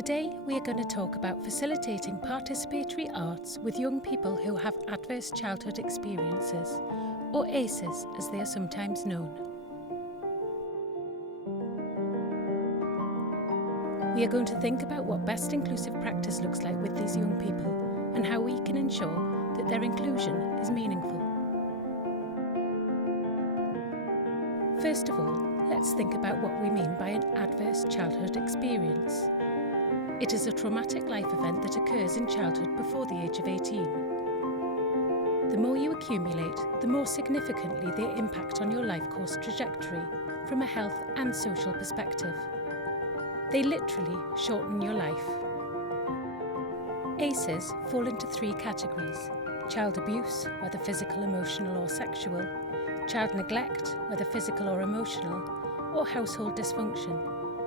Today we are going to talk about facilitating participatory arts with young people who have adverse childhood experiences, or ACEs as they are sometimes known. We are going to think about what best inclusive practice looks like with these young people and how we can ensure that their inclusion is meaningful. First of all, let's think about what we mean by an adverse childhood experience. It is a traumatic life event that occurs in childhood before the age of 18. The more you accumulate, the more significantly they impact on your life course trajectory from a health and social perspective. They literally shorten your life. ACEs fall into three categories: child abuse, whether physical, emotional or sexual, child neglect, whether physical or emotional, or household dysfunction,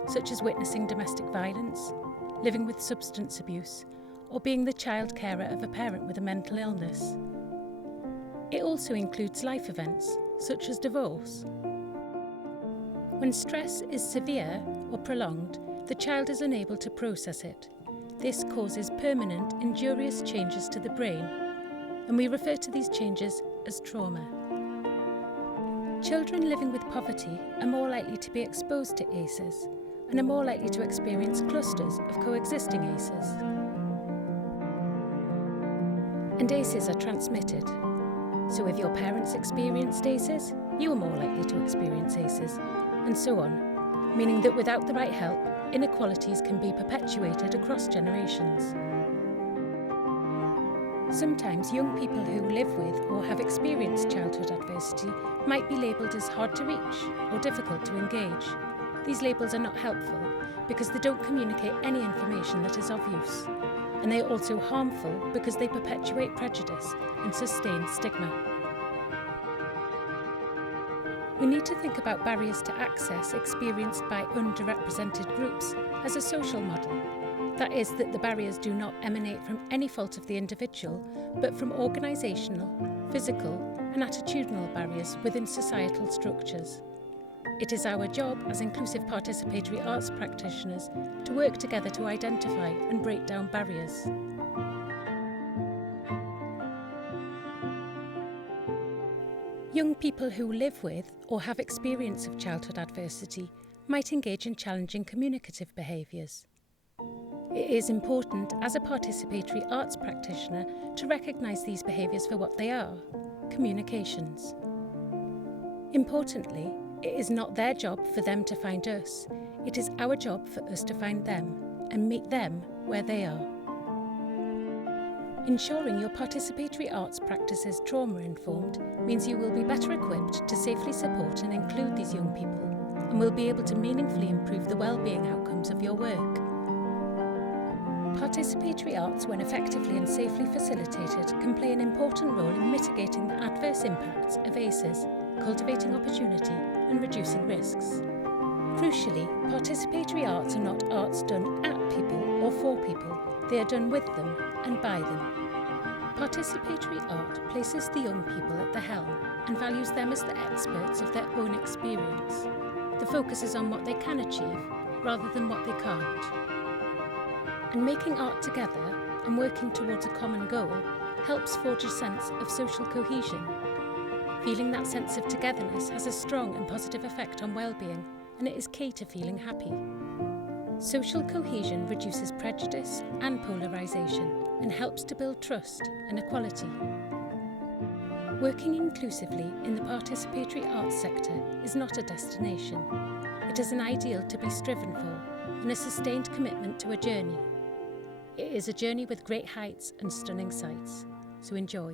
such as witnessing domestic violence, living with substance abuse, or being the child carer of a parent with a mental illness. It also includes life events, such as divorce. When stress is severe or prolonged, the child is unable to process it. This causes permanent, injurious changes to the brain, and we refer to these changes as trauma. Children living with poverty are more likely to be exposed to ACEs and are more likely to experience clusters of coexisting ACEs. And ACEs are transmitted. So if your parents experienced ACEs, you are more likely to experience ACEs, and so on, meaning that without the right help, inequalities can be perpetuated across generations. Sometimes young people who live with or have experienced childhood adversity might be labelled as hard to reach or difficult to engage. These labels are not helpful because they don't communicate any information that is of use, and they are also harmful because they perpetuate prejudice and sustain stigma. We need to think about barriers to access experienced by underrepresented groups as a social model. That is, that the barriers do not emanate from any fault of the individual, but from organisational, physical and attitudinal barriers within societal structures. It is our job as inclusive participatory arts practitioners to work together to identify and break down barriers. Young people who live with or have experience of childhood adversity might engage in challenging communicative behaviours. It is important as a participatory arts practitioner to recognise these behaviours for what they are: communications. Importantly, it is not their job for them to find us. It is our job for us to find them and meet them where they are. Ensuring your participatory arts practice is trauma-informed means you will be better equipped to safely support and include these young people, and will be able to meaningfully improve the well-being outcomes of your work. Participatory arts, when effectively and safely facilitated, can play an important role in mitigating the adverse impacts of ACEs, cultivating opportunity and reducing risks. Crucially, participatory arts are not arts done at people or for people, they are done with them and by them. Participatory art places the young people at the helm and values them as the experts of their own experience. The focus is on what they can achieve rather than what they can't. And making art together and working towards a common goal helps forge a sense of social cohesion. Feeling that sense of togetherness has a strong and positive effect on well-being, and it is key to feeling happy. Social cohesion reduces prejudice and polarisation and helps to build trust and equality. Working inclusively in the participatory arts sector is not a destination. It is an ideal to be striven for and a sustained commitment to a journey. It is a journey with great heights and stunning sights, so enjoy.